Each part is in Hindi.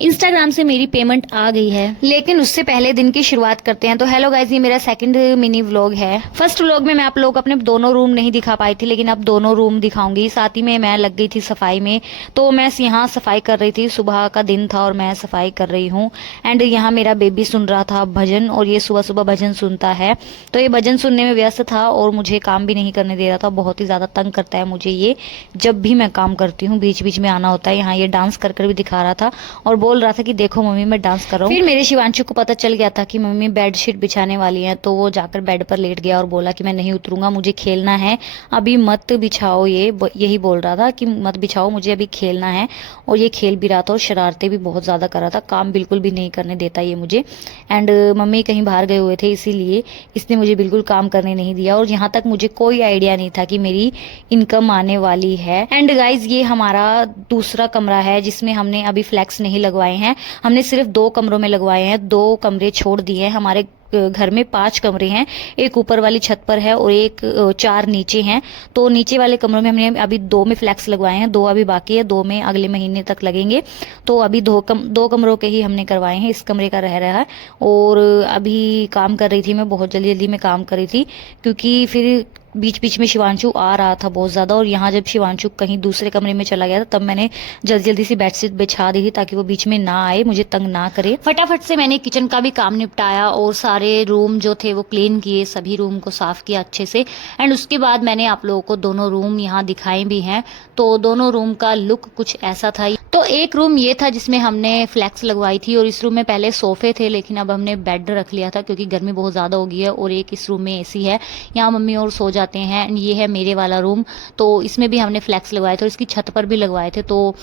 इंस्टाग्राम से मेरी पेमेंट आ गई है, लेकिन उससे पहले दिन की शुरुआत करते हैं। तो हेलो गाइज, ये मेरा सेकंड मिनी व्लॉग है। फर्स्ट व्लॉग में मैं आप लोगों को अपने दोनों रूम नहीं दिखा पाई थी, लेकिन अब दोनों रूम दिखाऊंगी। साथ ही में मैं लग गई थी सफाई में, तो मैं यहाँ सफाई कर रही थी। सुबह का दिन था और मैं सफाई कर रही हूँ। एंड यहाँ मेरा बेबी सुन रहा था भजन, और ये सुबह सुबह भजन सुनता है, तो ये भजन सुनने में व्यस्त था और मुझे काम भी नहीं करने दे रहा था। बहुत ही ज्यादा तंग करता है मुझे ये, जब भी मैं काम करती हूँ बीच बीच में आना होता है। यहाँ ये डांस कर कर भी दिखा रहा था और बोल रहा था कि देखो मम्मी मैं डांस कर रहा हूँ। फिर मेरे शिवांशु को पता चल गया था कि मम्मी बेडशीट बिछाने वाली है, तो वो जाकर बेड पर लेट गया और बोला कि मैं नहीं उतरूंगा, मुझे खेलना है, अभी मत बिछाओ। यही बोल रहा था कि मत बिछाओ, मुझे अभी खेलना है। और ये खेल भी रहा था और शरारतें भी बहुत ज्यादा कर रहा था, काम बिल्कुल भी नहीं करने देता ये मुझे। एंड मम्मी कहीं बाहर गए हुए थे, इसीलिए इसने मुझे बिल्कुल काम करने नहीं दिया। और यहाँ तक मुझे कोई आइडिया नहीं था कि मेरी इनकम आने वाली है। एंड गाइज, ये हमारा दूसरा कमरा है जिसमें हमने अभी फ्लैक्स नहीं लगवाए हैं। हमने सिर्फ 2 कमरों में लगवाए हैं, 2 कमरे छोड़ दिए हैं। हमारे घर में 5 कमरे हैं, एक ऊपर वाली छत पर है और एक 4 नीचे हैं। तो नीचे वाले कमरों में हमने अभी 2 में फ्लैक्स लगवाए हैं, 2 अभी बाकी है, 2 में अगले महीने तक लगेंगे। तो अभी 2 कमरों के ही हमने करवाए हैं, इस कमरे का रह रहा है। और अभी काम कर रही थी मैं, बहुत जल्दी जल्दी में काम कर रही थी, क्योंकि फिर बीच बीच में शिवांशु आ रहा था बहुत ज्यादा। और यहाँ जब शिवांशु कहीं दूसरे कमरे में चला गया था, तब मैंने जल्दी जल्दी से बेडशीट बिछा दी थी ताकि वो बीच में ना आए, मुझे तंग ना करे। फटाफट से मैंने किचन का भी काम निपटाया और सारे रूम जो थे वो क्लीन किए, सभी रूम को साफ किया अच्छे से। एंड उसके बाद मैंने आप लोगों को दोनों रूम यहाँ दिखाए भी हैं। तो दोनों रूम का लुक कुछ ऐसा था। तो एक रूम ये था जिसमें हमने फ्लैक्स लगवाई थी, और इस रूम में पहले सोफे थे, लेकिन अब हमने बेड रख लिया था क्योंकि गर्मी बहुत ज्यादा हो गई है। और एक इस रूम में एसी है, यहाँ मम्मी और सो जाते हैं। ये है मेरे वाला रूम, तो इसमें भी हमने फ्लैक्स लगवाए थे और इसकी छत पर भी लगवाए थे। तो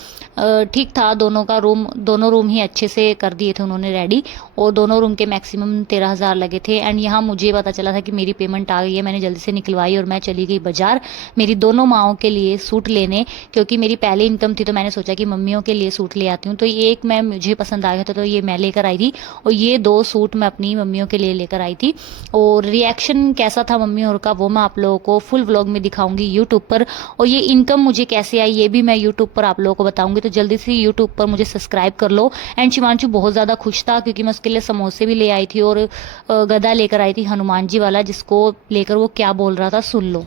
ठीक था, दोनों रूम ही अच्छे से कर दिए थे उन्होंने रेडी। और दोनों रूम के मैक्सिमम 13,000 लगे थे। एंड यहाँ मुझे पता चला था कि मेरी पेमेंट आ गई है, मैंने जल्दी से निकलवाई और मैं चली गई बाजार मेरी दोनों माओं के लिए सूट लेने, क्योंकि मेरी पहली इनकम थी। तो मैंने सोचा कि मम्मियों के लिए सूट ले आती हूँ। तो एक मैं मुझे पसंद आ गया था, तो ये मैं लेकर आई थी, और ये 2 सूट मैं अपनी मम्मियों के लिए लेकर आई थी। और रिएक्शन कैसा था मम्मी और का, वो मैं आप लोगों को फुल व्लॉग में दिखाऊंगी यूट्यूब पर। और ये इनकम मुझे कैसे आई ये भी मैं यूट्यूब पर आप लोगों को बताऊंगी। तो जल्दी से यूट्यूब पर मुझे सब्सक्राइब कर लो। एंड शिवांशु बहुत ज्यादा खुश था क्योंकि मैं उसके लिए समोसे भी ले आई थी और गदा लेकर आई थी हनुमान जी वाला, जिसको लेकर वो क्या बोल रहा था सुन लो।